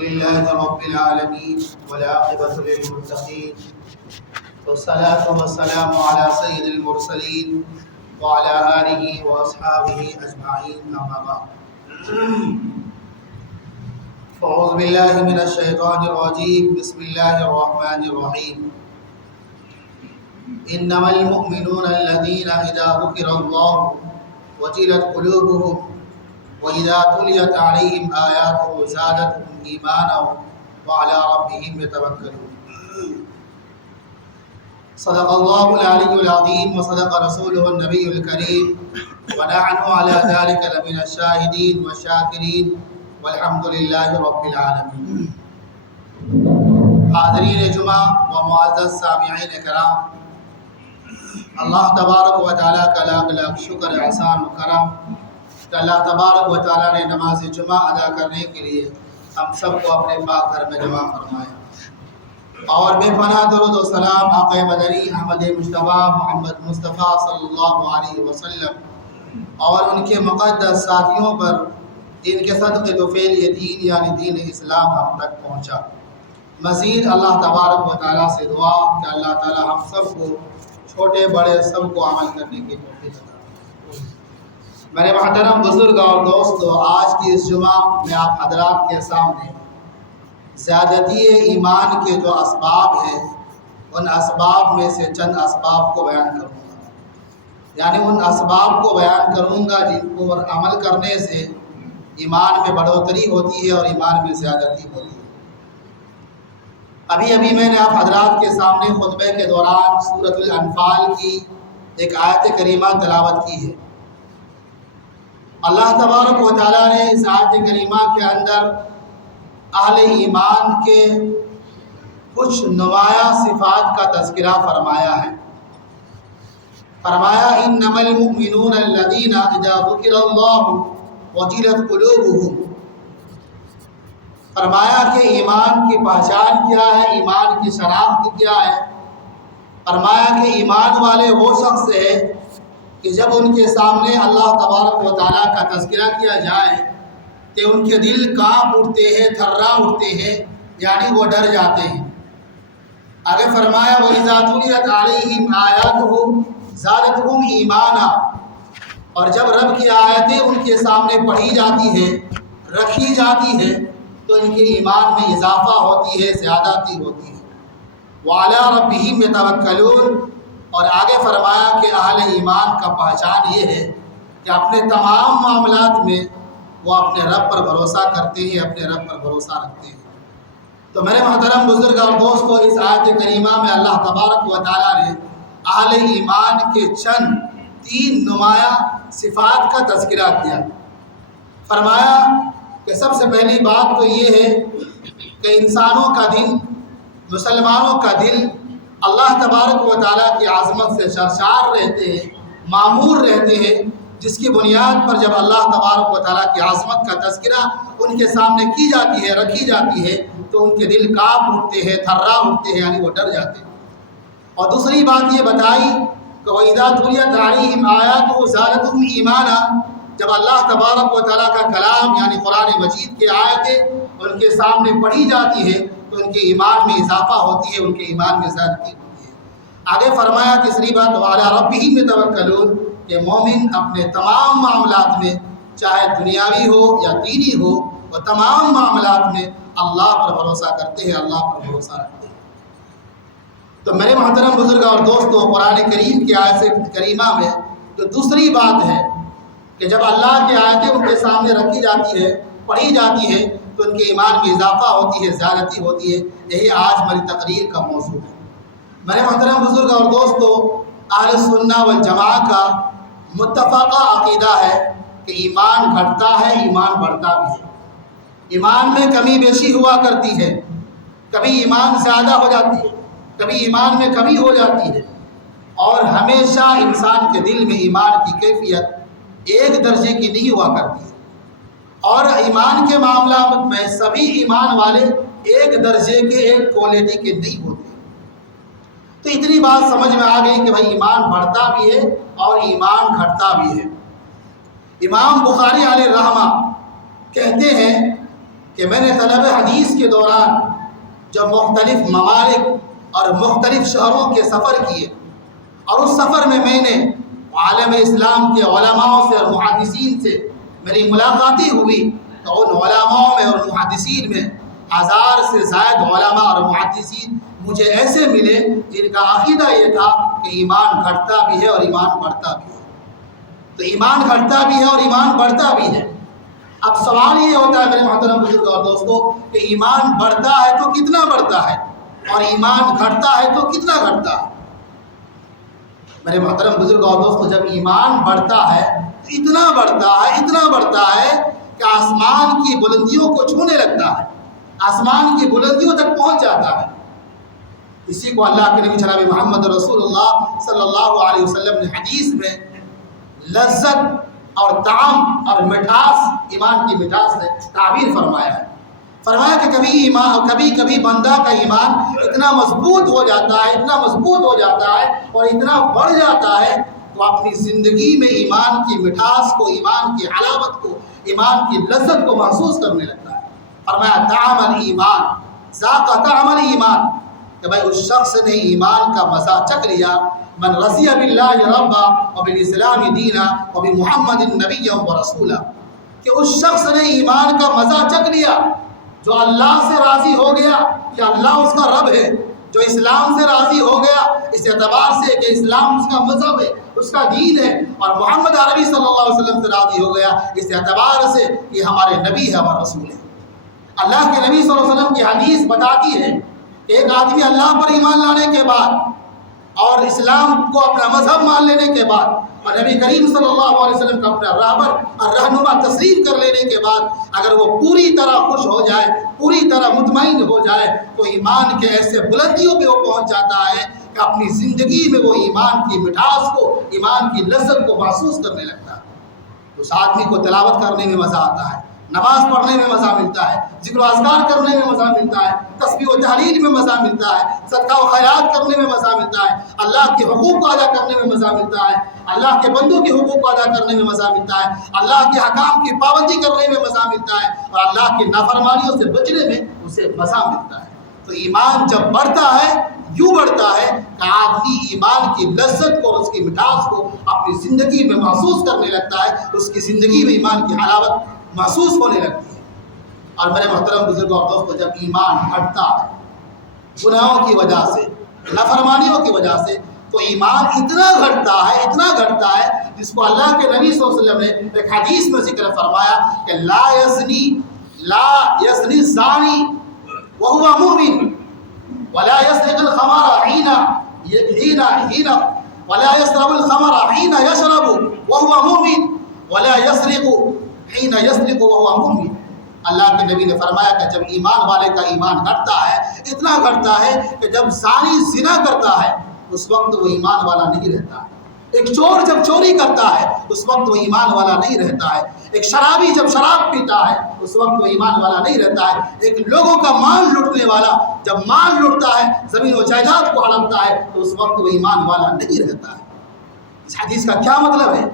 لله رب العالمين والعاقبة للمتقين والصلاة والسلام على سيد المرسلين وعلى آله وأصحابه أجمعين أما بعد فأعوذ بالله من الشيطان الرجيم بسم الله الرحمن الرحيم إنما المؤمنون الذين إذا ذكر الله وجلت قلوبهم وإذا تليت عليهم آياته زادتهم إيمانا وعلى ربهم يتوكلون صدق الله العلي العظيم وصدق رسوله النبي الكريم ونحن على ذلك لمن الشاهدين والشاكرين والحمد لله رب العالمين. حاضرین جمعہ و معزز سامعین کرام، اللہ تبارک و تعالیٰ کا لاکھ لاکھ شکر احسان و کرم کہ اللہ تبارک و تعالیٰ نے نماز جمعہ ادا کرنے کے لیے ہم سب کو اپنے پاک گھر میں جمع فرمایا، اور بے پناہ درود و سلام آقا مدنی احمد مجتبیٰ محمد مصطفیٰ صلی اللہ علیہ وسلم اور ان کے مقدس ساتھیوں پر جن کے صدقے طفیل یہ دین یعنی دین اسلام ہم تک پہنچا۔ مزید اللہ تبارک و تعالیٰ سے دعا کہ اللہ تعالیٰ ہم سب کو چھوٹے بڑے سب کو عمل کرنے کی توفیق عطا فرمائے۔ میرے محترم بزرگ اور دوستو، آج کی اس جمعہ میں آپ حضرات کے سامنے زیادتی ایمان کے جو اسباب ہیں ان اسباب میں سے چند اسباب کو بیان کروں گا، یعنی ان اسباب کو بیان کروں گا جن کو عمل کرنے سے ایمان میں بڑھوتری ہوتی ہے اور ایمان میں زیادتی ہوتی ہے۔ ابھی میں نے آپ حضرات کے سامنے خطبے کے دوران سورۃ الانفال کی ایک آیت کریمہ تلاوت کی ہے۔ اللہ تبارک و تعالیٰ نے اس آیت کریمہ کے اندر اہل ایمان کے کچھ نمایاں صفات کا تذکرہ فرمایا ہے۔ فرمایا انما المؤمنون الذین اذا ذکر اللہ وجلت قلوبهم۔ فرمایا کہ ایمان کی پہچان کیا ہے، ایمان کی شناخت کیا ہے۔ فرمایا کہ ایمان والے وہ شخص ہے کہ جب ان کے سامنے اللہ تبارک و تعالیٰ کا تذکرہ کیا جائے کہ ان کے دل کانپ اٹھتے ہیں، تھرا اٹھتے ہیں، یعنی وہ ڈر جاتے ہیں۔ آگے فرمایا وَإِذَا تُلِيَتْ عَلَيْهِمْ آيَاتُهُ زَادَتْهُمْ إِيمَانًا، اور جب رب کی آیتیں ان کے سامنے پڑھی جاتی ہے، رکھی جاتی ہے، تو ان کے ایمان میں اضافہ ہوتی ہے، زیادتی ہوتی ہے۔ وَعَلَىٰ رَبِّهِمْ يَتَوَكَّلُونَ، اور آگے فرمایا کہ اہل ایمان کا پہچان یہ ہے کہ اپنے تمام معاملات میں وہ اپنے رب پر بھروسہ کرتے ہیں، اپنے رب پر بھروسہ رکھتے ہیں۔ تو میرے محترم بزرگ اور دوستو، اس آیت کریمہ میں اللہ تبارک و تعالیٰ نے اہل ایمان کے چند تین نمایاں صفات کا تذکرہ کیا۔ فرمایا کہ سب سے پہلی بات تو یہ ہے کہ انسانوں کا دل، مسلمانوں کا دل اللہ تبارک و تعالیٰ کی عظمت سے سرشار رہتے ہیں، معمور رہتے ہیں، جس کی بنیاد پر جب اللہ تبارک و تعالیٰ کی عظمت کا تذکرہ ان کے سامنے کی جاتی ہے، رکھی جاتی ہے، تو ان کے دل کانپ اٹھتے ہیں، تھرا اٹھتے ہیں، یعنی وہ ڈر جاتے ہیں۔ اور دوسری بات یہ بتائی کہ وَإِذَا تُلِيَتْ عَلَيْهِمْ آيَاتُهُ زَادَتْهُمْ إِيمَانًا، جب اللہ تبارک و تعالیٰ کا کلام یعنی قرآن مجید کی آیتیں ان کے سامنے پڑھی جاتی ہے تو ان کے ایمان میں اضافہ ہوتی ہے، ان کے ایمان میں زیادتی ہوتی ہے۔ آگے فرمایا تیسری بات وَعَلَىٰ رَبِّهِمْ يَتَوَكَّلُونَ، کہ مومن اپنے تمام معاملات میں، چاہے دنیاوی ہو یا دینی ہو، وہ تمام معاملات میں اللہ پر بھروسہ کرتے ہیں، اللہ پر بھروسہ رکھتے ہیں۔ تو میرے محترم بزرگ اور دوستو، قرآن کریم کی آیت کریمہ میں جو دوسری بات ہے کہ جب اللہ کی آیتیں ان کے سامنے رکھی جاتی ہے، پڑھی جاتی ہے، تو ان کے ایمان میں اضافہ ہوتی ہے، زیادتی ہوتی ہے۔ یہی آج ہماری تقریر کا موضوع ہے۔ میرے محترم بزرگ اور دوستو، اہل سنہ والجماعہ کا متفقہ عقیدہ ہے کہ ایمان گھٹتا ہے، ایمان بڑھتا بھی ہے۔ ایمان میں کمی بیشی ہوا کرتی ہے، کبھی ایمان زیادہ ہو جاتی ہے، کبھی ایمان میں کمی ہو جاتی ہے، اور ہمیشہ انسان کے دل میں ایمان کی کیفیت ایک درجے کی نہیں ہوا کرتی ہے، اور ایمان کے معاملات میں سبھی ایمان والے ایک درجے کے، ایک کوالٹی کے نہیں ہوتے۔ تو اتنی بات سمجھ میں آ گئی کہ بھائی ایمان بڑھتا بھی ہے اور ایمان گھٹتا بھی ہے۔ امام بخاری علیہ رحمہ کہتے ہیں کہ میں نے طلب حدیث کے دوران جب مختلف ممالک اور مختلف شہروں کے سفر کیے اور اس سفر میں نے عالم اسلام کے علماء سے اور محدثین سے میری ملاقاتیں ہوئی، تو ان علماء میں اور محدثین میں 1000 سے زائد علماء اور محدثین مجھے ایسے ملے جن کا عقیدہ یہ تھا کہ ایمان گھٹتا بھی ہے اور ایمان بڑھتا بھی ہے۔ تو ایمان گھٹتا بھی ہے اور ایمان بڑھتا بھی ہے۔ اب سوال یہ ہوتا ہے میرے محترم بزرگ اور دوستو کہ ایمان بڑھتا ہے تو کتنا بڑھتا ہے اور ایمان گھٹتا ہے تو کتنا گھٹتا ہے؟ میرے محترم بزرگ اور دوستو، جب ایمان بڑھتا ہے تو اتنا بڑھتا ہے کہ آسمان کی بلندیوں کو چھونے لگتا ہے، آسمان کی بلندیوں تک پہنچ جاتا ہے۔ اسی کو اللہ کے نبی جناب محمد رسول اللہ صلی اللہ علیہ وسلم نے حدیث میں لذت اور طعم اور مٹھاس، ایمان کی مٹھاس سے تعبیر فرمایا ہے۔ فرمایا کہ کبھی بندہ کا ایمان اتنا مضبوط ہو جاتا ہے اور اتنا بڑھ جاتا ہے تو اپنی زندگی میں ایمان کی مٹھاس کو، ایمان کی حلاوت کو، ایمان کی لذت کو محسوس کرنے لگتا ہے۔ فرمایا طعم الایمان، ذاق طعم الایمان، کہ بھائی اس شخص نے ایمان کا مزہ چکھ لیا۔ من رضی باللہ ربا وبالاسلام دینا وبمحمد نبیا ورسولا، کہ اس شخص نے ایمان کا مزہ چکھ لیا جو اللہ سے راضی ہو گیا کہ اللہ اس کا رب ہے، جو اسلام سے راضی ہو گیا اس اعتبار سے کہ اسلام اس کا مذہب ہے، اس کا دین ہے، اور محمد عربی صلی اللہ علیہ وسلم سے راضی ہو گیا اس اعتبار سے کہ ہمارے نبی ہے اور رسول ہے۔ اللہ کے نبی صلی اللہ علیہ وسلم کی حدیث بتاتی ہے کہ ایک آدمی اللہ پر ایمان لانے کے بعد اور اسلام کو اپنا مذہب مان لینے کے بعد اور نبی کریم صلی اللہ علیہ وسلم کا اپنا رہبر اور رہنما تسلیم کر لینے کے بعد اگر وہ پوری طرح خوش ہو جائے، پوری طرح مطمئن ہو جائے تو ایمان کے ایسے بلندیوں پہ وہ پہنچ جاتا ہے کہ اپنی زندگی میں وہ ایمان کی مٹھاس کو، ایمان کی لذت کو محسوس کرنے لگتا ہے۔ اس آدمی کو تلاوت کرنے میں مزہ آتا ہے، نماز پڑھنے میں مزہ ملتا ہے، ذکر و اذکار کرنے میں مزہ ملتا ہے، تسبیح و تحلیل میں مزہ ملتا ہے، صدقہ و خیرات کرنے میں مزہ ملتا ہے، اللہ کے حقوق کو ادا کرنے میں مزہ ملتا ہے، اللہ کے بندوں کے حقوق کو ادا کرنے میں مزہ ملتا ہے، اللہ کے حکام کی پابندی کرنے میں مزہ ملتا ہے، اور اللہ کی نافرمانیوں سے بچنے میں اسے مزہ ملتا ہے۔ تو ایمان جب بڑھتا ہے، یوں بڑھتا ہے کہ آدمی ایمان کی لذت کو اور اس کی مٹھاس کو اپنی زندگی میں محسوس کرنے لگتا ہے، اس کی زندگی میں ایمان کی حلاوت محسوس ہونے لگتی ہے۔ اور میرے محترم بزرگوں اور دوستوں، جب ایمان ہٹتا ہے گناہوں کی وجہ سے، نافرمانیوں کی وجہ سے، تو ایمان اتنا گھٹتا ہے جس کو اللہ کے نبی صلی اللہ علیہ وسلم نے ایک حدیث میں ذکر فرمایا کہ لا یزنی الزانی وهو مؤمن ولا يسرق الخمر حين ولا يشرب الخمر حين يشرب وهو مؤمن ولا يسرق حين يسرق وهو مؤمن۔ اللہ کے نبی نے فرمایا کہ جب ایمان والے کا ایمان گھٹتا ہے، اتنا گھٹتا ہے کہ جب زانی زنا کرتا ہے اس وقت وہ ایمان والا نہیں رہتا ہے، ایک چور جب چوری کرتا ہے اس وقت وہ ایمان والا نہیں رہتا ہے، ایک شرابی جب شراب پیتا ہے اس وقت وہ ایمان والا نہیں رہتا ہے، ایک لوگوں کا مال لوٹنے والا جب مال لوٹتا ہے، زمین و جائیداد کو ہڑپتا ہے تو اس وقت وہ ایمان والا نہیں رہتا ہے۔ اس حدیث کا کیا مطلب ہے؟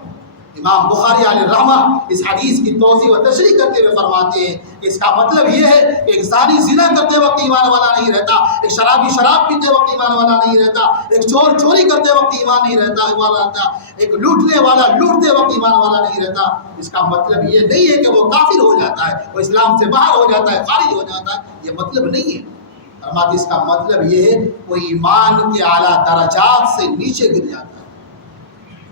امام بخاری علیہ الرحمہ اس حدیث کی توضیح و تشریح کرتے ہوئے فرماتے ہیں کہ اس کا مطلب یہ ہے کہ ایک زانی زنا کرتے وقت ایمان والا نہیں رہتا، ایک شرابی شراب پیتے وقت ایمان والا نہیں رہتا، ایک چور چوری کرتے وقت ایمان نہیں رہتا، ایک لوٹنے والا لوٹتے وقت ایمان والا نہیں رہتا۔ اس کا مطلب یہ نہیں ہے کہ وہ کافر ہو جاتا ہے، وہ اسلام سے باہر ہو جاتا ہے، خارج ہو جاتا ہے، یہ مطلب نہیں ہے۔ فرماتے اس کا مطلب یہ ہے وہ ایمان کے اعلیٰ درجات سے نیچے گر جاتا ہے،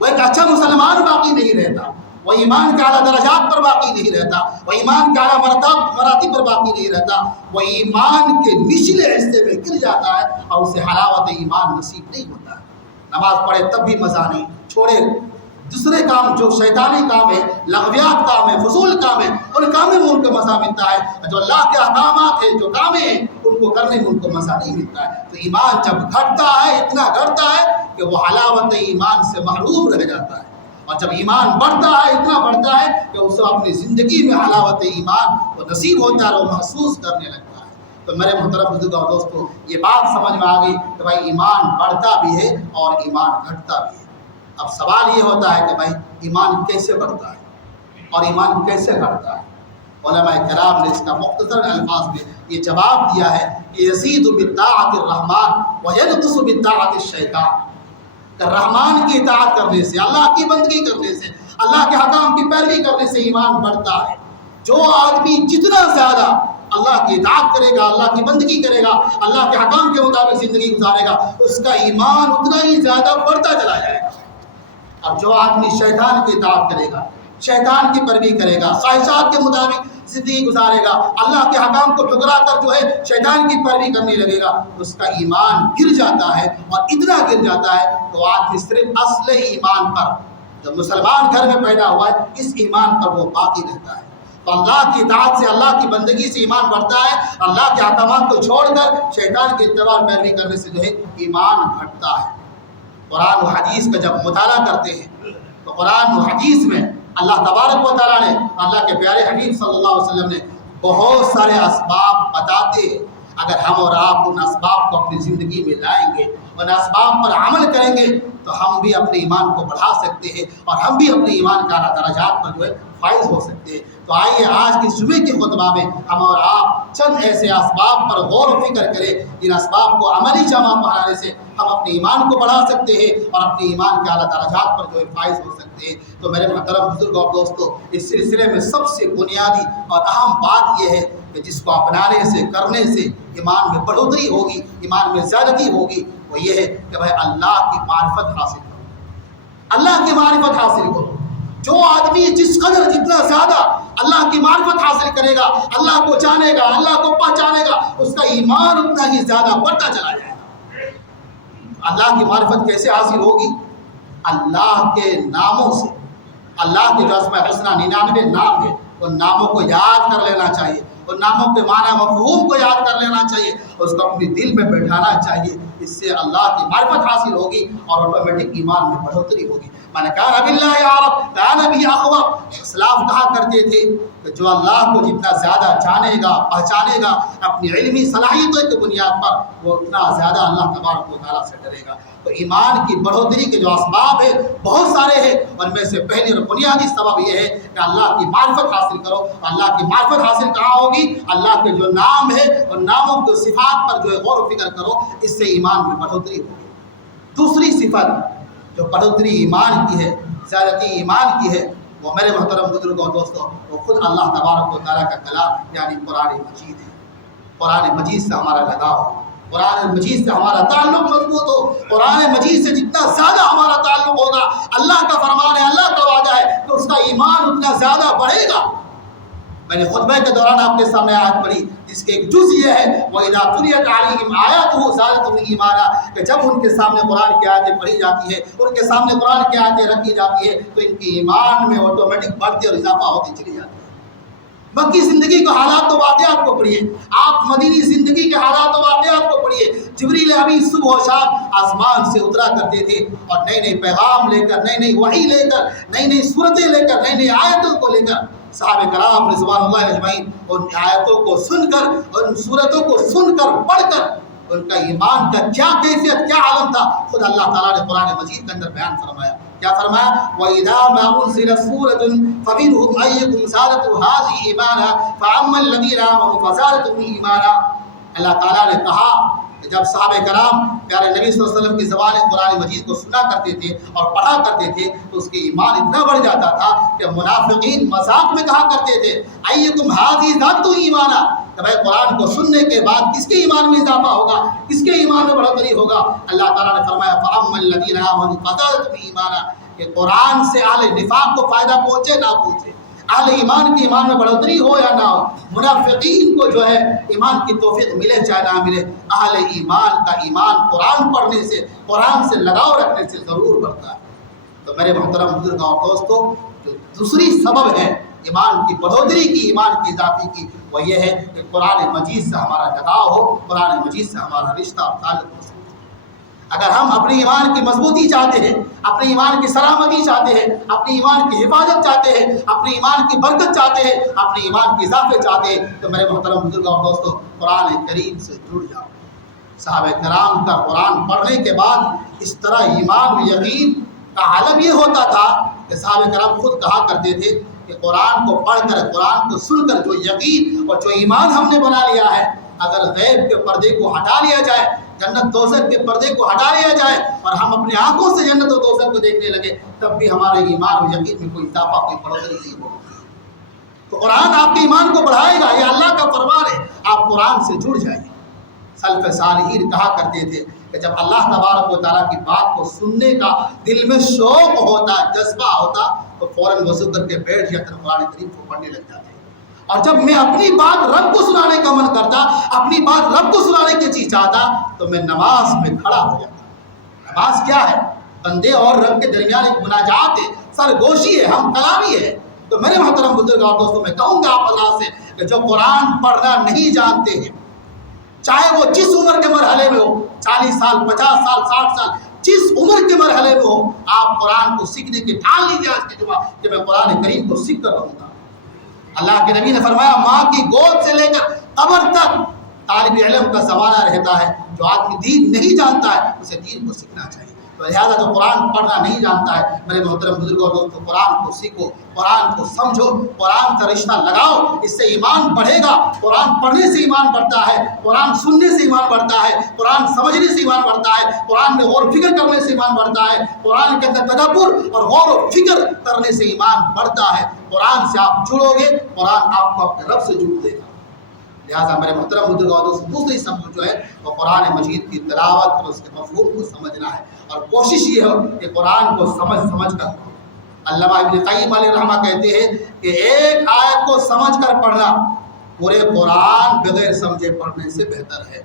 وہ ایک اچھا مسلمان باقی نہیں رہتا، وہ ایمان کے اعلیٰ درجات پر باقی نہیں رہتا، وہ ایمان کے اعلیٰ مراتب پر باقی نہیں رہتا، وہ ایمان کے نچلے حصے میں گر جاتا ہے اور اسے حلاوت ایمان نصیب نہیں ہوتا ہے۔ نماز پڑھے تب بھی مزہ نہیں، چھوڑے دوسرے کام جو شیطانی کام ہے، لغویات کام ہے، فضول کام ہے، ان کاموں میں ان کو مزہ ملتا ہے، جو اللہ کے احکامات ہیں، جو کامیں ہیں ان کو کرنے میں ان کو مزہ نہیں ملتا ہے۔ تو ایمان جب گھٹتا ہے، اتنا گھٹتا ہے کہ وہ حلاوت ایمان سے محروم رہ جاتا ہے، اور جب ایمان بڑھتا ہے، اتنا بڑھتا ہے کہ اسے اپنی زندگی میں حلاوت ایمان وہ نصیب ہوتا ہے اور وہ محسوس کرنے لگتا ہے۔ تو میرے محترم بزرگ اور دوستو، یہ بات سمجھ میں آ گئی کہ بھائی ایمان بڑھتا بھی ہے اور ایمان گھٹتا بھی ہے۔ اب سوال یہ ہوتا ہے کہ بھائی ایمان کیسے بڑھتا ہے اور ایمان کیسے گھٹتا ہے؟ علماء کرام نے اس کا مختصر الفاظ میں یہ جواب دیا ہے کہ یزید بالطاعۃ الرحمن وینقص بالطاعۃ الشیطان، کہ رحمان کی اطاعت کرنے سے، اللہ کی بندگی کرنے سے، اللہ کے حکام کی پیروی کرنے سے ایمان بڑھتا ہے۔ جو آدمی جتنا زیادہ اللہ کی اطاعت کرے گا، اللہ کی بندگی کرے گا، اللہ کے حکام کے مطابق زندگی گزارے گا، اس کا ایمان اتنا ہی زیادہ بڑھتا چلا جائے گا۔ اور جو آدمی شیطان کی اطاعت کرے گا، شیطان کی پیروی کرے گا، خواہشات کے مطابق زندگی گزارے گا، اللہ کے حکام کو ٹھکرا کر جو ہے شیطان کی پیروی کرنے لگے گا، اس کا ایمان گر جاتا ہے، اور اتنا گر جاتا ہے تو آدمی صرف اصل ایمان پر، جو مسلمان گھر میں پیدا ہوا ہے، اس ایمان پر وہ باقی رہتا ہے۔ تو اللہ کی اطاعت سے، اللہ کی بندگی سے ایمان بڑھتا ہے، اللہ کے احکامات کو چھوڑ کر شیطان کی اتباع پیروی کرنے سے جو ہے ایمان گھٹتا ہے۔ قرآن و حدیث کا جب مطالعہ کرتے ہیں تو قرآن و حدیث میں اللہ تبارک و تعالیٰ نے، اللہ کے پیارے حبیب صلی اللہ علیہ وسلم نے بہت سارے اسباب بتاتے ہیں۔ اگر ہم اور آپ ان اسباب کو اپنی زندگی میں لائیں گے، ان اسباب پر عمل کریں گے، تو ہم بھی اپنے ایمان کو بڑھا سکتے ہیں، اور ہم بھی اپنے ایمان کا اعلیٰ درجات پر جو ہے فائز ہو سکتے ہیں۔ تو آئیے آج کی جمعے کے خطبہ میں ہم اور آپ چند ایسے اسباب پر غور و فکر کریں، جن اسباب کو عملی جامہ پہنانے سے ہم اپنے ایمان کو بڑھا سکتے ہیں اور اپنے ایمان کے اعلیٰ درجات پر جو ہے فائز ہو سکتے ہیں۔ تو میرے محترم بزرگ اور دوستو، اس سلسلے میں سب سے بنیادی اور اہم بات یہ ہے کہ جس کو اپنانے سے، کرنے سے ایمان میں بڑھوتری ہوگی، ایمان میں زیادتی ہوگی، وہ یہ ہے کہ بھائی اللہ کی معرفت حاصل کرو، اللہ کی معرفت حاصل کرو۔ جو آدمی جس قدر جتنا زیادہ اللہ کی معرفت حاصل کرے گا، اللہ کو جانے گا، اللہ کو پہچانے گا، اس کا ایمان اتنا ہی زیادہ بڑھتا چلا جائے گا۔ اللہ کی معرفت کیسے حاصل ہوگی؟ اللہ کے ناموں سے۔ اللہ کے جو اسماء الحسنہ 99 نام ہیں، ان ناموں کو یاد کر لینا چاہیے، ان ناموں کے معنی مفہوم کو یاد کر لینا چاہیے، اس کو اپنے دل میں بیٹھانا چاہیے۔ اس سے اللہ کی معرفت حاصل ہوگی اور آٹومیٹک ایمان میں بڑھوتری ہوگی۔ من کان باللہ یعرف کان به اقوم۔ اسلاف کہا کرتے تھے کہ جو اللہ کو جتنا زیادہ جانے گا، پہچانے گا اپنی علمی صلاحیتوں کی بنیاد پر، وہ اتنا زیادہ اللہ تبارک و تعالیٰ سے ڈرے گا۔ تو ایمان کی بڑھوتری کے جو اسباب ہیں بہت سارے ہیں، ان میں سے پہلی اور بنیادی سبب یہ ہے کہ اللہ کی معرفت حاصل کرو۔ اللہ کی معرفت حاصل کہاں ہوگی؟ اللہ کے جو نام ہے ان ناموں کے صفات پر جو ہے غور و فکر کرو، اس سے ایمان میں بڑھوتری ہوگی۔ دوسری صفت جو بڑھوتری ایمان کی ہے، زیادتی ایمان کی ہے، وہ میرے محترم بزرگوں اور دوستوں، وہ خود اللہ تبارک و تعالیٰ کا کلام یعنی قرآن مجید ہے۔ قرآن مجید سے ہمارا لگاؤ ہو، قرآن مجید سے ہمارا تعلق مضبوط ہو۔ قرآن مجید سے جتنا زیادہ ہمارا تعلق ہوگا، اللہ کا فرمان ہے، اللہ کا وعدہ ہے، تو اس کا ایمان اتنا زیادہ بڑھے گا۔ میں نے خطبہ کے دوران آپ کے سامنے آیت پڑھی جس کے ایک جز یہ ہے وَإِذَا تُلِيَتْ عَلَيْهِمْ آيَاتُهُ زَادَتْهُمْ إِيمَانًا، کہ جب ان کے سامنے قرآن کی آیتیں پڑھی جاتی ہے، ان کے سامنے قرآن کی آیتیں رکھی جاتی ہے، تو ان کی ایمان میں آٹومیٹک بڑھتی اور اضافہ ہوتی چلی جاتی ہے۔ مکی زندگی کے حالات و واقعات کو پڑھیے، آپ مدینی زندگی کے حالات و واقعات کو پڑھیے۔ جبریل امین صبح و شام آسمان سے اترا کرتے تھے اور نئے نئے پیغام لے کر، نئی نئی وحی لے کر، نئی نئی صورتیں لے کر، نئی نئی آیتوں کو لے کر صحابہ کرام رضوان اللہ اجمعین ان آیتوں کو سن کر، ان صورتوں کو سن کر، پڑھ کر ان کا ایمان کا کیا کیفیت، کیا عالم تھا، خود اللہ تعالیٰ نے قرآن مجید کے اندر بیان فرمایا۔ کیا فرمایا؟ وَإِذَا مَا أُنزِلَتْ سُورَةٌ فَمِنْهُمْ أَيُّكُمْ زَادَتْهُ هَٰذِهِ إِيمَانًا فَأَمَّا الَّذِينَ آمَنُوا فَزَادَتْهُمْ إِيمَانًا۔ اللہ تعالیٰ نے کہا کہ جب صحابہ کرام پیارے نبی صلی اللہ علیہ وسلم کی زبان قرآن مجید کو سنا کرتے تھے اور پڑھا کرتے تھے تو اس کے ایمان اتنا بڑھ جاتا تھا کہ منافقین مذاق میں کہا کرتے تھے أَيُّكُمْ هَٰذِهِ زَادَتْهُ إِيمَانًا، کہ بھائی قرآن کو سننے کے بعد کس کے ایمان میں اضافہ ہوگا، کس کے ایمان میں بڑھوتری ہوگا؟ اللہ تعالیٰ نے فرمایا فَأَمَّا الَّذِينَ آمَنُوا فَزَادَتْهُمْ إِيمَانًا، کہ قرآن سے اہل نفاق کو فائدہ پہنچے نہ پہنچے، اہل ایمان کی ایمان میں بڑھوتری ہو یا نہ ہو، منافقین کو جو ہے ایمان کی توفیق ملے چاہے نہ ملے، اہل ایمان کا ایمان قرآن پڑھنے سے، قرآن سے لگاؤ رکھنے سے ضرور بڑھتا ہے۔ تو میرے محترم بزرگوں اور دوستوں، جو دوسری سبب ہے ایمان کی بڑھوتری کی، ایمان کی اضافے کی، وہ یہ ہے کہ قرآن مجید سے ہمارا لگاؤ ہو، قرآن مجید سے ہمارا رشتہ اور تعلق ہو۔ اگر ہم اپنے ایمان کی مضبوطی چاہتے ہیں، اپنے ایمان کی سلامتی چاہتے ہیں، اپنے ایمان کی حفاظت چاہتے ہیں، اپنے ایمان کی برکت چاہتے ہیں، اپنے ایمان کے اضافے چاہتے ہیں، تو میرے محترم بزرگوں اور دوستوں، قرآن کریم سے جڑ جاؤ۔ صحابہ کرام کا قرآن پڑھنے کے بعد اس طرح ایمان و یقین کا عالم یہ ہوتا تھا کہ صحابہ کرام خود کہا کرتے تھے کہ قرآن کو پڑھ کر قرآن کو سن کر جو یقین اور جو ایمان ہم نے بنا لیا ہے، اگر غیب کے پردے کو ہٹا لیا جائے، جنت دوزخ کے پردے کو ہٹا لیا جائے اور ہم اپنی آنکھوں سے جنت و دوزخ کو دیکھنے لگے، تب بھی ہمارے ایمان اور یقین میں کوئی اضافہ، کوئی بڑھوتری نہیں ہوگی۔ تو قرآن آپ کے ایمان کو بڑھائے گا، یہ اللہ کا فرمان ہے۔ آپ قرآن سے جڑ جائیے۔ سلف صالحین کہا کرتے تھے کہ جب اللہ تبارک و تعالیٰ کی بات کو سننے کا دل میں شوق ہوتا، جذبہ ہوتا، تو فوراً وضو کر کے بیٹھ جاتے، قرآن کریم کو پڑھنے لگ جاتے۔ اور جب میں اپنی بات رب کو سنانے کا من کرتا، اپنی بات رب کو سنانے کی چیز چاہتا، تو میں نماز میں کھڑا ہو جاتا۔ نماز کیا ہے؟ بندے اور رب کے درمیان ایک مناجات ہے، سرگوشی ہے، ہم کلامی ہے۔ تو میرے محترم بزرگ اور دوستوں، میں کہوں گا آپ حضرات سے کہ جو قرآن پڑھنا نہیں جانتے ہیں، چاہے وہ جس عمر کے مرحلے میں ہو، 40 سال، 50 سال، 60 سال، جس عمر کے مرحلے میں ہو، آپ قرآن کو سیکھنے کی ٹھان لیجیے آج کی جمعہ کہ میں قرآن کریم کو سیکھ کر رہوں گا۔ اللہ کے نبی نے فرمایا ماں کی گود سے لے کر قبر تک طالب علم کا زمانہ رہتا ہے۔ جو آدمی دین نہیں جانتا ہے اسے دین کو سیکھنا چاہیے۔ تو لہٰذا جو قرآن پڑھنا نہیں جانتا ہے، میرے محترم بزرگوں اور دوستوں، قرآن کو سیکھو، قرآن کو سمجھو، قرآن کا رشتہ لگاؤ، اس سے ایمان بڑھے گا۔ قرآن پڑھنے سے ایمان بڑھتا ہے، قرآن سننے سے ایمان بڑھتا ہے، قرآن سمجھنے سے ایمان بڑھتا ہے، قرآن میں غور و فکر کرنے سے ایمان بڑھتا ہے، قرآن کے اندر تدبر اور غور و فکر کرنے سے ایمان بڑھتا ہے۔ قرآن سے آپ جڑو گے، قرآن آپ کو اپنے رب سے جوڑ دے گا۔ لہٰذا میرے محترم بزرگ اور دوستوں، دوسری سبق جو ہے وہ قرآن مجید کی تلاوت اور اس کے مفہوم کو سمجھنا ہے، اور کوشش یہ ہو کہ قرآن کو سمجھ کر پڑھو۔ علامہ ابن قیم علیہ رحمہ کہتے ہیں کہ ایک آیت کو سمجھ کر پڑھنا پورے قرآن بغیر سمجھے پڑھنے سے بہتر ہے۔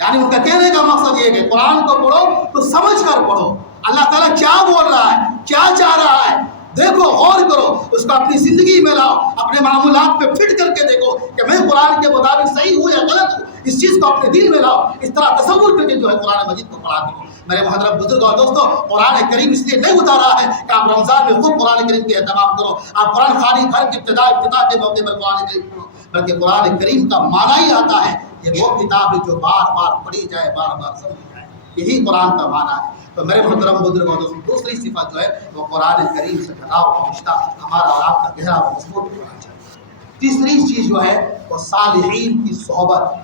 یعنی ان کا کہنے کا مقصد یہ ہے کہ قرآن کو پڑھو تو سمجھ کر پڑھو، اللہ تعالیٰ کیا بول رہا ہے، کیا چاہ رہا ہے، دیکھو، غور کرو، اس کو اپنی زندگی میں لاؤ، اپنے معمولات پہ فٹ کر کے دیکھو کہ میں قرآن کے مطابق صحیح ہوں یا غلط ہوں۔ اس چیز کو اپنے دل میں لاؤ، اس طرح تصور کر کے جو ہے قرآن مجید کو پڑھا کرو۔ میرے محترم بزرگ اور دوستوں، قرآن کریم اس لیے نہیں اتارا ہے کہ آپ رمضان میں خوب قرآن کریم کے اہتمام کرو، آپ قرآن خوانی گھر کے افتتاح کے موقع پر قرآن کریم پڑھو، بلکہ قرآن کریم کا معنی ہی آتا ہے یہ وہ کتاب ہے جو بار بار پڑھی جائے، بار بار سمجھی جائے، یہی قرآن کا معنی ہے۔ تو میرے محترم بزرگ اور دوستوں، دوسری صفت جو ہے وہ قرآن کریم سے لگاؤ کا رشتہ ہمارا اور آپ کا گہرا اور مضبوط ہونا چاہیے۔ تیسری چیز جو ہے وہ صالحین کی صحبت۔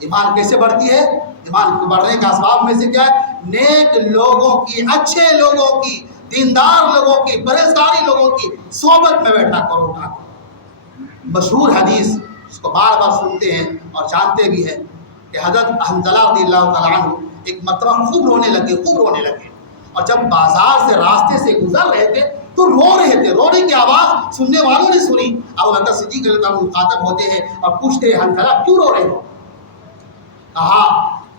ایمان کیسے بڑھتی ہے؟ ایمان کو بڑھنے کا اسباب میں سے کیا ہے؟ نیک لوگوں کی، اچھے لوگوں کی، دیندار لوگوں کی، پرہیزگاری لوگوں کی صحبت میں بیٹھا کرو، اٹھا کرو۔ مشہور حدیث اس کو بار بار سنتے ہیں اور جانتے بھی ہیں کہ حضرت حنظلہ رضی اللہ تعالیٰ عنہ ایک مرتبہ خوب رونے لگے اور جب بازار سے راستے سے گزر رہے تھے تو رو رہے تھے، رونے کی آواز سننے والوں نے سنی۔ ابو بکر صدیق رضی اللہ عنہ مخاطب ہوتے ہیں اور پوچھتے ہیں حنظلہ کیوں رو رہے ہو؟ کہا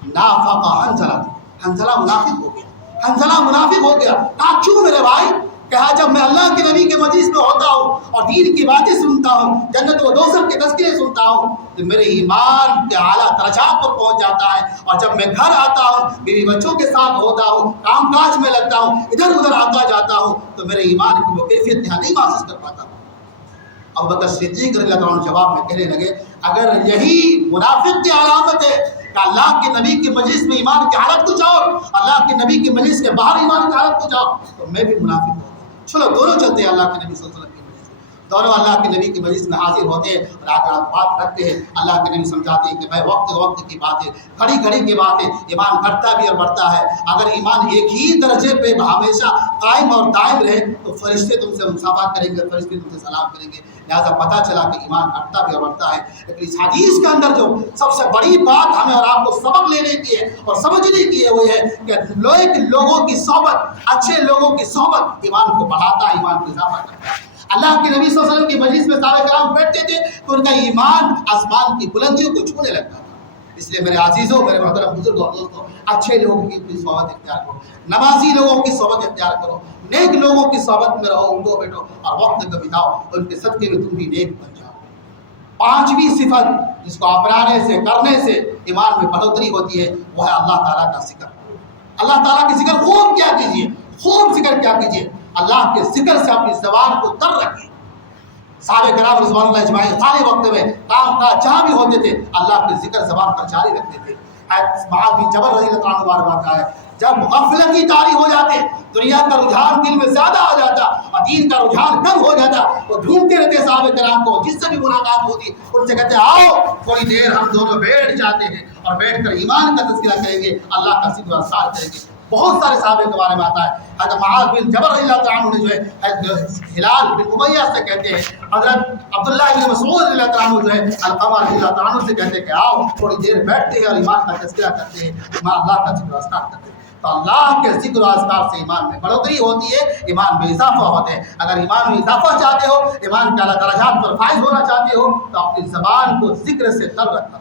نافق حنظلہ، حنظلہ منافق ہو گیا، حنظلہ منافق ہو گیا۔ کہا کیوں میرے بھائی؟ کہا جب میں اللہ کے نبی کے مجلس میں ہوتا ہوں اور دین کی باتیں سنتا ہوں، جنت و دوزخ کے تذکرے سنتا ہوں، تو میرے ایمان کے اعلیٰ درجات پر پہنچ جاتا ہے، اور جب میں گھر آتا ہوں، بیوی بچوں کے ساتھ ہوتا ہوں، کام کاج میں لگتا ہوں، ادھر ادھر آتا جاتا ہوں، تو میرے ایمان کی وہ کیفیت یہاں نہیں محسوس کر پاتا ہوں۔ ابو بکر صدیق رضی اللہ عنہ جواب میں کہنے لگے اگر یہی منافق کی علامت ہے کہ اللہ کے نبی کے مجلس میں ایمان کی حالت کچھ اور، اللہ کے نبی کے مجلس کے باہر ایمان کی حالت کچھ اور، تو میں بھی منافق ہوں۔ چلو دونوں چلتے ہیں اللہ کے نبی صلی اللہ علیہ وسلم کی مجلس میں، دونوں اللہ کے نبی کے مجلس میں حاضر ہوتے ہیں اور آ کر بات رکھتے ہیں۔ اللہ کے نبی سمجھاتے ہیں کہ بھائی وقت کی بات ہے، گھڑی کی بات ہے، ایمان گھٹتا بھی اور بڑھتا ہے۔ اگر ایمان ایک ہی درجے پہ ہمیشہ قائم اور دائم رہے تو فرشتے تم سے مصافحت کریں گے، فرشتے تم سے سلام کریں گے۔ لہٰذا پتہ چلا کہ ایمان گھٹتا بھی اور بڑھتا ہے۔ لیکن اس حدیث کے اندر جو سب سے بڑی بات ہمیں اور آپ کو سبق لینے کی ہے اور سمجھنے کی ہے وہ ہے کہ لوگوں کی صحبت، اچھے لوگوں کی صحبت ایمان کو بڑھاتا ہے، ایمان کو اضافہ کرتا ہے۔ اللہ کے نبی صلی اللہ علیہ وسلم کی مجلس میں صحابہ کرام بیٹھتے تھے تو ان کا ایمان آسمان کی بلندیوں کو چھونے لگتا تھا۔ اس لیے میرے عزیزوں، میرے محترم بزرگوں اور دوستوں، اچھے لوگوں کی صحبت اختیار کرو، نمازی لوگوں کی صحبت اختیار کرو، نیک لوگوں کی صحبت میں رہو، اٹھو بیٹھو اور وقت کو بتاؤ، اور ان کے صدقے میں تم بھی نیک بن جاؤ۔ پانچویں صفت جس کو اپنانے سے، کرنے سے ایمان میں بڑھوتری ہوتی ہے وہ ہے اللہ تعالیٰ کا ذکر۔ اللہ تعالیٰ کی ذکر خوب کیا کیجیے، خوب ذکر کیا کیجیے، اللہ کے ذکر سے اپنی زبان کو تر رکھیے۔ صحابہ کرام رضوان اللہ اجمعین خالی وقت میں کام کاج جہاں بھی ہوتے تھے اللہ کے ذکر زبان پر جاری رکھتے تھے۔ معاذ بن جبل رضی اللہ عنہ بار بار ہے جب غفلت کی طاری ہو جاتے دنیا کا رجحان دل میں زیادہ آ جاتا اور دین کا رجحان کم ہو جاتا وہ ڈھونڈتے رہتے صحابہ کرام کو جس سے بھی ملاقات ہوتی ان سے کہتے آؤ تھوڑی دیر ہم دونوں بیٹھ جاتے ہیں اور بیٹھ کر ایمان کا تذکرہ کریں گے اللہ کا ذکر و اذکار کریں گے. بہت سارے صحابہ کے بارے میں آتا ہے. حضرت معاذ بن جبل رضی اللہ عنہ نے جو ہے ہلال بن امیہ سے کہتے ہیں, حضرت عبداللہ بن مسعود رضی اللہ عنہ جو ہے علقمہ رضی اللہ عنہ سے کہتے ہیں کہ آؤ تھوڑی دیر بیٹھتے ہیں اور ایمان کا تذکرہ کرتے ہیں, اللہ کا ذکر و اذکار کرتے ہیں. تو اللہ کے ذکر و اذکار سے ایمان میں بڑھوتری ہوتی ہے, ایمان میں اضافہ ہوتا ہے. اگر ایمان میں اضافہ چاہتے ہو, ایمان کے اعلیٰ درجات پر فائز ہونا چاہتے ہو تو اپنی زبان کو ذکر سے تر رکھنا.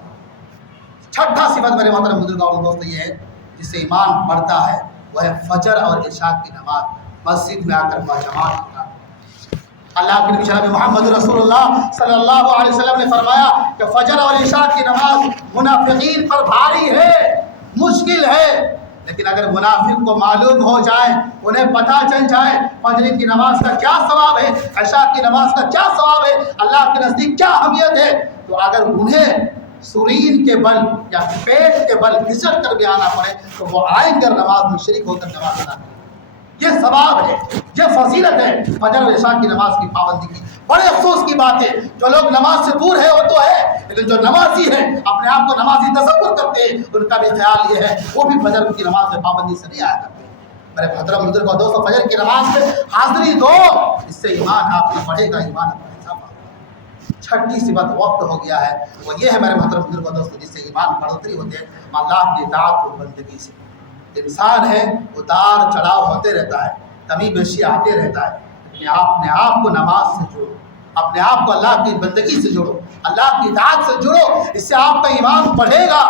چھٹا صفت میرے محترم بزرگوں اور دوستو یہ ہے جس سے ایمان بڑھتا ہے, وہ ہے فجر اور عشاء کی نماز مسجد میں آ کر باجماعت کرنا. اللہ کے نبی جناب محمد رسول اللہ صلی اللہ علیہ وسلم نے فرمایا کہ فجر اور عشاء کی نماز منافقین پر بھاری ہے, مشکل ہے, لیکن اگر منافق کو معلوم ہو جائے, انہیں پتہ چل جائے فجر کی نماز کا کیا ثواب ہے, عشاء کی نماز کا کیا ثواب ہے, اللہ کے نزدیک کیا اہمیت ہے, تو اگر انہیں سرین کے بل یا پیٹ کے بل گھسٹ کر بھی آنا پڑے تو وہ آئیں گے نماز میں شریک ہو کر نماز ادا کریں. یہ ثواب ہے, یہ فضیلت ہے فجر اور عشاء کی نماز کی پابندی کی. بڑے افسوس کی بات ہے جو لوگ نماز سے دور ہے وہ تو ہے, لیکن جو نمازی ہے اپنے آپ کو نمازی تصور کرتے ہیں ان کا بھی خیال یہ ہے وہ بھی فجر کی نماز میں پابندی سے نہیں آیا کرتے. میرے محترم بزرگ اور دوستو, فجر کی نماز میں حاضری دو, اس سے ایمان آپ کا بڑھے گا, ایمان آپ کا اضافہ ہوگا. چھٹی صفت وقت ہو گیا ہے, وہ یہ ہے میرے محترم بزرگ اور دوستو جس سے ایمان بڑھوتری ہوتے ہے اللہ کی اطاعت و بندگی سے. انسان ہے اتار چڑھاؤ ہوتے رہتا ہے, کمی بیشی آتے رہتا ہے, اپنے آپ کو نماز سے جوڑو, اپنے آپ کو اللہ کی بندگی سے جوڑو, اللہ کی اطاعت سے جوڑو, اس سے آپ کا ایمان بڑھے گا.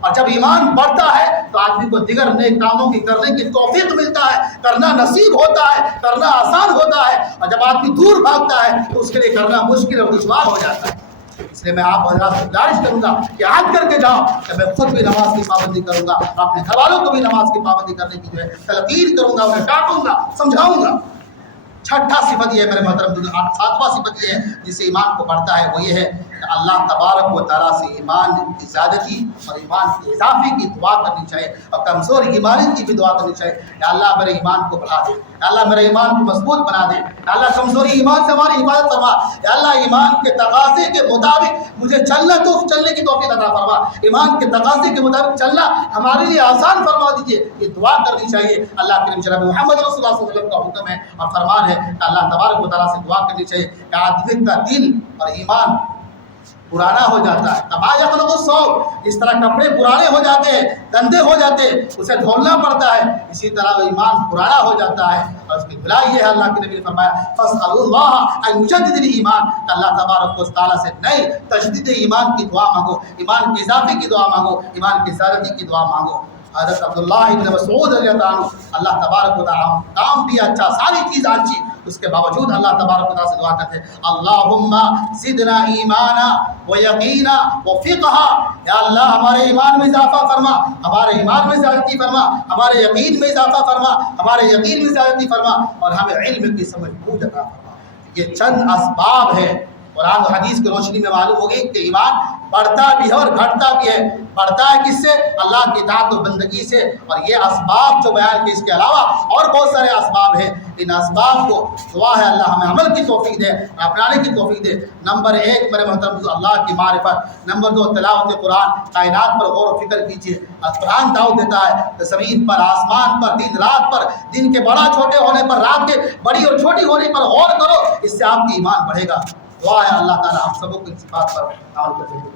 اور جب ایمان بڑھتا ہے تو آدمی کو دیگر نیک کاموں کی کرنے کی توفیق ملتا ہے, کرنا نصیب ہوتا ہے, کرنا آسان ہوتا ہے. اور جب آدمی دور بھاگتا ہے تو اس کے لیے کرنا مشکل اور دشوار ہو جاتا ہے. اس لیے میں آپ حضرات سے گزارش کروں گا کہ یاد کر کے جاؤ کہ میں خود بھی نماز کی پابندی کروں گا, اپنے گھر والوں کو بھی نماز کی پابندی کرنے کی جو ہے تلقین کروں گا, انہیں ڈانٹوں گا, سمجھاؤں گا. چھٹا صفت یہ ہے میرے محترم, ساتواں صفت یہ ہے جس سے ایمان کو بڑھتا ہے, وہ یہ ہے کہ اللہ تبارک و تعالیٰ سے ایمان کی زیادتی اور ایمان کی اضافے کی دعا کرنی چاہیے, اور کمزور ایمان کی بھی دعا کرنی چاہیے کہ اللہ میرے ایمان کو بڑھا دے, اللہ میرے ایمان کو مضبوط بنا دے, اللہ کمزوری ایمان سے ہماری حفاظت فرما, اللہ ایمان کے تقاضے کے مطابق مجھے چلنے کی توفیق عطا فرما, ایمان کے تقاضے کے مطابق چلنا ہمارے لیے آسان فرما دیجیے. یہ دعا کرنی چاہیے. اللہ کے نبی جناب محمد رسول اللہ صلی اللہ علیہ وسلم کا حکم ہے اور فرمان ہے کہ اللہ تبارک و تعالیٰ سے دعا کرنی چاہیے کہ آدمی کا دل اور ایمان پرانا ہو جاتا ہے. کما یخلق الثوب, اس طرح کپڑے پرانے ہو جاتے ہیں, گندے ہو جاتے ہیں, اسے دھونا پڑتا ہے, اسی طرح وہ ایمان پرانا ہو جاتا ہے. اور اس کی دھلائی یہ ہے, اللہ کے نبی نے فرمایا فاسألوا اللہ ان یجدد الایمان, اللہ تبارک و تعالیٰ سے نئی تجدید ایمان کی دعا مانگو, ایمان کے اضافے کی دعا مانگو, ایمان کی زیادتی کی دعا مانگو. حضرت عبداللہ ابن مسعود رضی اللہ عنہ, اللہ تبارک و تعالیٰ کام بھی اچھا, ساری چیز اچھی, اس کے باوجود اللہ تبارک و تعالیٰ سے دعا کرتے ہیں اللہم زدنا ایمانا و یقینا و فقہا, یا اللہ ہمارے ایمان میں اضافہ فرما, ہمارے ایمان میں زیادتی فرما, ہمارے یقین میں اضافہ فرما, ہمارے یقین میں زیادتی فرما, اور ہمیں علم کی سمجھ بوجھ عطا فرما. یہ چند اسباب ہیں, قرآن و حدیث کی روشنی میں معلوم ہوگی کہ ایمان بڑھتا بھی ہے اور گھٹتا بھی ہے. بڑھتا ہے کس سے؟ اللہ کی اطاعت و بندگی سے. اور یہ اسباب جو بیان کیے, اس کے علاوہ اور بہت سارے اسباب ہیں. ان اسباب کو دعا ہے اللہ ہمیں عمل کی توفیق دے, اپنانے کی توفیق دے. نمبر 1 میرے محترم اللہ کی معرفت. نمبر 2 تلاوت قرآن, کائنات پر غور و فکر کیجیے. قرآن دعوت دیتا ہے زمین پر, آسمان پر, دن رات پر, دن کے بڑا چھوٹے ہونے پر, رات کے بڑی اور چھوٹی ہونے پر غور کرو, اس سے آپ کی ایمان بڑھے گا. دعا ہے اللہ تعالیٰ ہم سب کو اس بات پر عمل کرے.